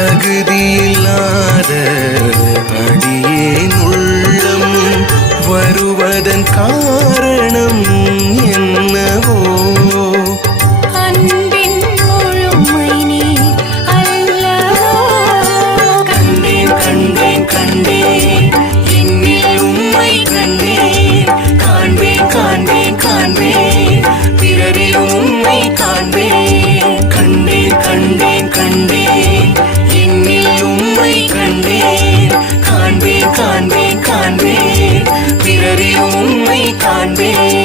தகுதியில்லாத அடியேன் உள்ளம் வருவதன் காரணம் பிறரில்